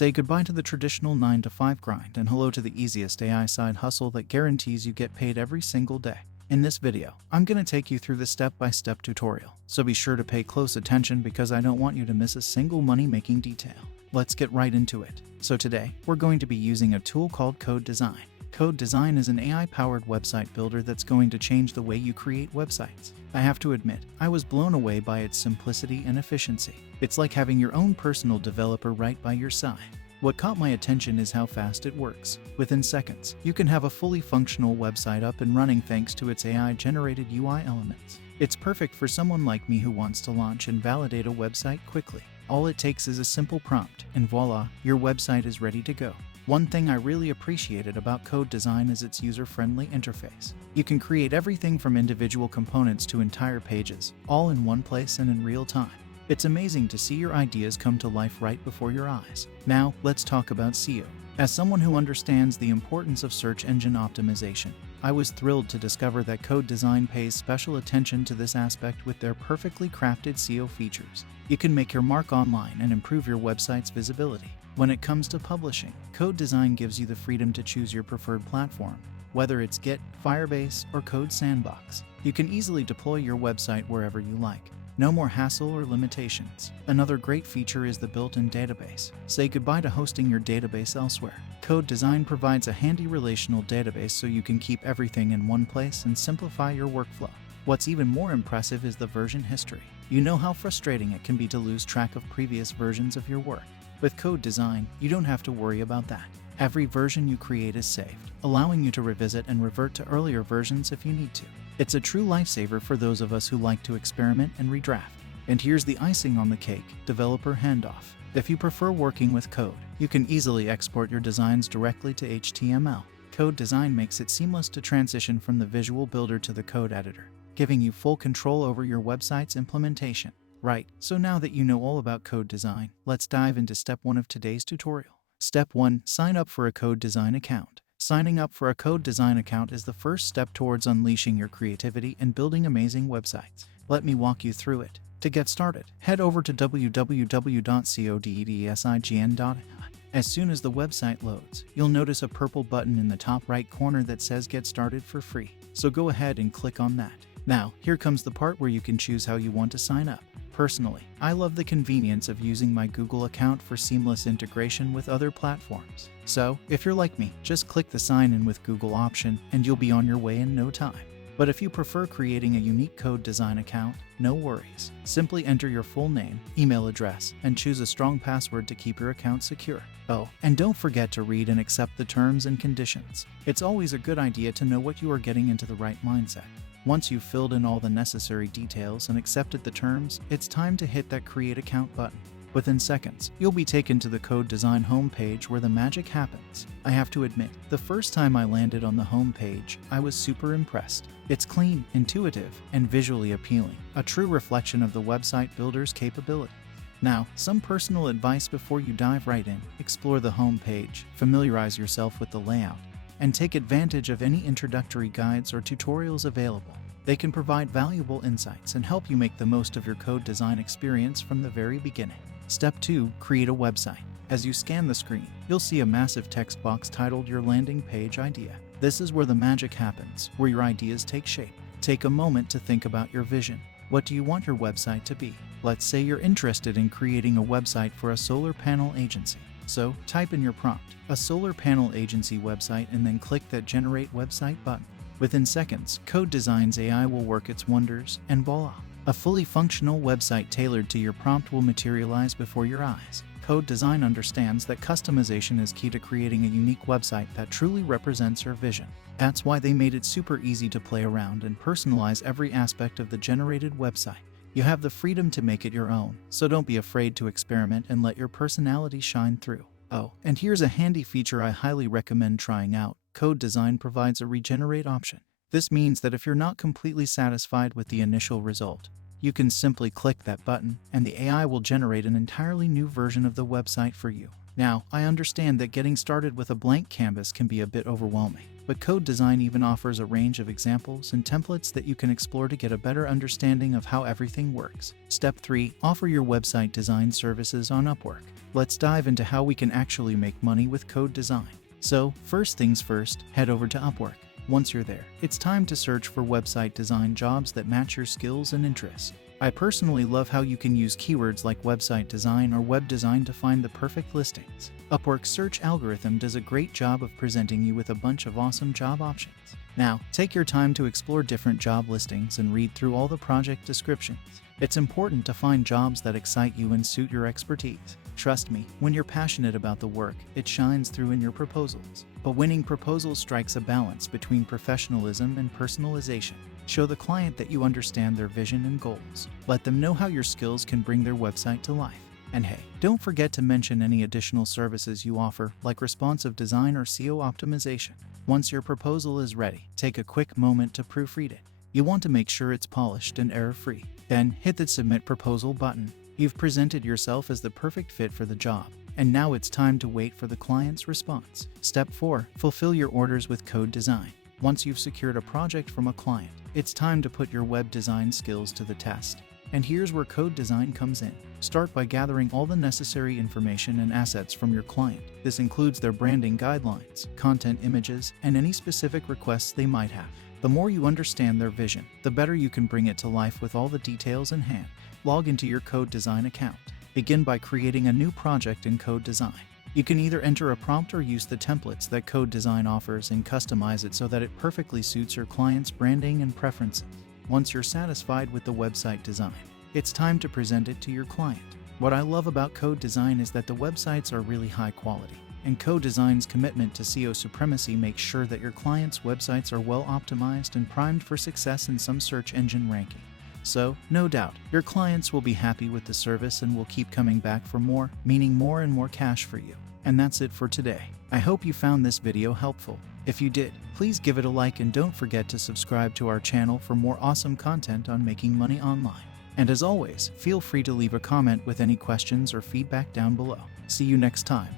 Say goodbye to the traditional 9 to 5 grind and hello to the easiest AI side hustle that guarantees you get paid every single day. In this video, I'm going to take you through the step-by-step tutorial, so be sure to pay close attention because I don't want you to miss a single money-making detail. Let's get right into it. So today, we're going to be using a tool called Code Design. Code Design is an AI-powered website builder that's going to change the way you create websites. I have to admit, I was blown away by its simplicity and efficiency. It's like having your own personal developer right by your side. What caught my attention is how fast it works. Within seconds, you can have a fully functional website up and running thanks to its AI-generated UI elements. It's perfect for someone like me who wants to launch and validate a website quickly. All it takes is a simple prompt, and voila, your website is ready to go. One thing I really appreciated about Code Design is its user-friendly interface. You can create everything from individual components to entire pages, all in one place and in real time. It's amazing to see your ideas come to life right before your eyes. Now, let's talk about SEO. As someone who understands the importance of search engine optimization, I was thrilled to discover that Code Design pays special attention to this aspect with their perfectly crafted SEO features. You can make your mark online and improve your website's visibility. When it comes to publishing, Code Design gives you the freedom to choose your preferred platform. Whether it's Git, Firebase, or Code Sandbox, you can easily deploy your website wherever you like. No more hassle or limitations. Another great feature is the built-in database. Say goodbye to hosting your database elsewhere. Code Design provides a handy relational database so you can keep everything in one place and simplify your workflow. What's even more impressive is the version history. You know how frustrating it can be to lose track of previous versions of your work. With Code Design, you don't have to worry about that. Every version you create is saved, allowing you to revisit and revert to earlier versions if you need to. It's a true lifesaver for those of us who like to experiment and redraft. And here's the icing on the cake: developer handoff. If you prefer working with code, you can easily export your designs directly to HTML. Code Design makes it seamless to transition from the visual builder to the code editor, giving you full control over your website's implementation. Right, so now that you know all about Code Design, let's dive into step 1 of today's tutorial. Step 1. Sign up for a Code Design account. Signing up for a Code Design account is the first step towards unleashing your creativity and building amazing websites. Let me walk you through it. To get started, head over to www.codedesign.ai. As soon as the website loads, you'll notice a purple button in the top right corner that says Get Started for free. So go ahead and click on that. Now, here comes the part where you can choose how you want to sign up. Personally, I love the convenience of using my Google account for seamless integration with other platforms. So, if you're like me, just click the Sign In with Google option and you'll be on your way in no time. But if you prefer creating a unique Code Design account, no worries. Simply enter your full name, email address, and choose a strong password to keep your account secure. Oh, and don't forget to read and accept the terms and conditions. It's always a good idea to know what you are getting into the right mindset. Once you've filled in all the necessary details and accepted the terms, it's time to hit that Create Account button. Within seconds, you'll be taken to the Code Design homepage where the magic happens. I have to admit, the first time I landed on the homepage, I was super impressed. It's clean, intuitive, and visually appealing, a true reflection of the website builder's capability. Now, some personal advice before you dive right in: explore the homepage, familiarize yourself with the layout, and take advantage of any introductory guides or tutorials available. They can provide valuable insights and help you make the most of your Code Design experience from the very beginning. Step 2. Create a website. As you scan the screen, you'll see a massive text box titled Your Landing Page Idea. This is where the magic happens, where your ideas take shape. Take a moment to think about your vision. What do you want your website to be? Let's say you're interested in creating a website for a solar panel agency. So, type in your prompt, a solar panel agency website, and then click that Generate Website button. Within seconds, Code Design's AI will work its wonders, and voila! A fully functional website tailored to your prompt will materialize before your eyes. Code Design understands that customization is key to creating a unique website that truly represents your vision. That's why they made it super easy to play around and personalize every aspect of the generated website. You have the freedom to make it your own, so don't be afraid to experiment and let your personality shine through. Oh, and here's a handy feature I highly recommend trying out. Code Design provides a regenerate option. This means that if you're not completely satisfied with the initial result, you can simply click that button and the AI will generate an entirely new version of the website for you. Now, I understand that getting started with a blank canvas can be a bit overwhelming, but Code Design even offers a range of examples and templates that you can explore to get a better understanding of how everything works. Step 3. Offer your website design services on Upwork. Let's dive into how we can actually make money with Code Design. So, first things first, head over to Upwork. Once you're there, it's time to search for website design jobs that match your skills and interests. I personally love how you can use keywords like website design or web design to find the perfect listings. Upwork's search algorithm does a great job of presenting you with a bunch of awesome job options. Now, take your time to explore different job listings and read through all the project descriptions. It's important to find jobs that excite you and suit your expertise. Trust me, when you're passionate about the work, it shines through in your proposals. But winning proposals strikes a balance between professionalism and personalization. Show the client that you understand their vision and goals. Let them know how your skills can bring their website to life. And hey, don't forget to mention any additional services you offer, like responsive design or SEO optimization. Once your proposal is ready, take a quick moment to proofread it. You want to make sure it's polished and error-free. Then, hit the Submit Proposal button. You've presented yourself as the perfect fit for the job, and now it's time to wait for the client's response. Step 4. Fulfill your orders with Code Design. Once you've secured a project from a client, it's time to put your web design skills to the test. And here's where Code Design comes in. Start by gathering all the necessary information and assets from your client. This includes their branding guidelines, content images, and any specific requests they might have. The more you understand their vision, the better you can bring it to life with all the details in hand. Log into your Code Design account. Begin by creating a new project in Code Design. You can either enter a prompt or use the templates that Code Design offers and customize it so that it perfectly suits your client's branding and preferences. Once you're satisfied with the website design, it's time to present it to your client. What I love about Code Design is that the websites are really high quality, and Code Design's commitment to SEO supremacy makes sure that your clients' websites are well optimized and primed for success in some search engine ranking. So, no doubt, your clients will be happy with the service and will keep coming back for more, meaning more and more cash for you. And that's it for today. I hope you found this video helpful. If you did, please give it a like and don't forget to subscribe to our channel for more awesome content on making money online. And as always, feel free to leave a comment with any questions or feedback down below. See you next time.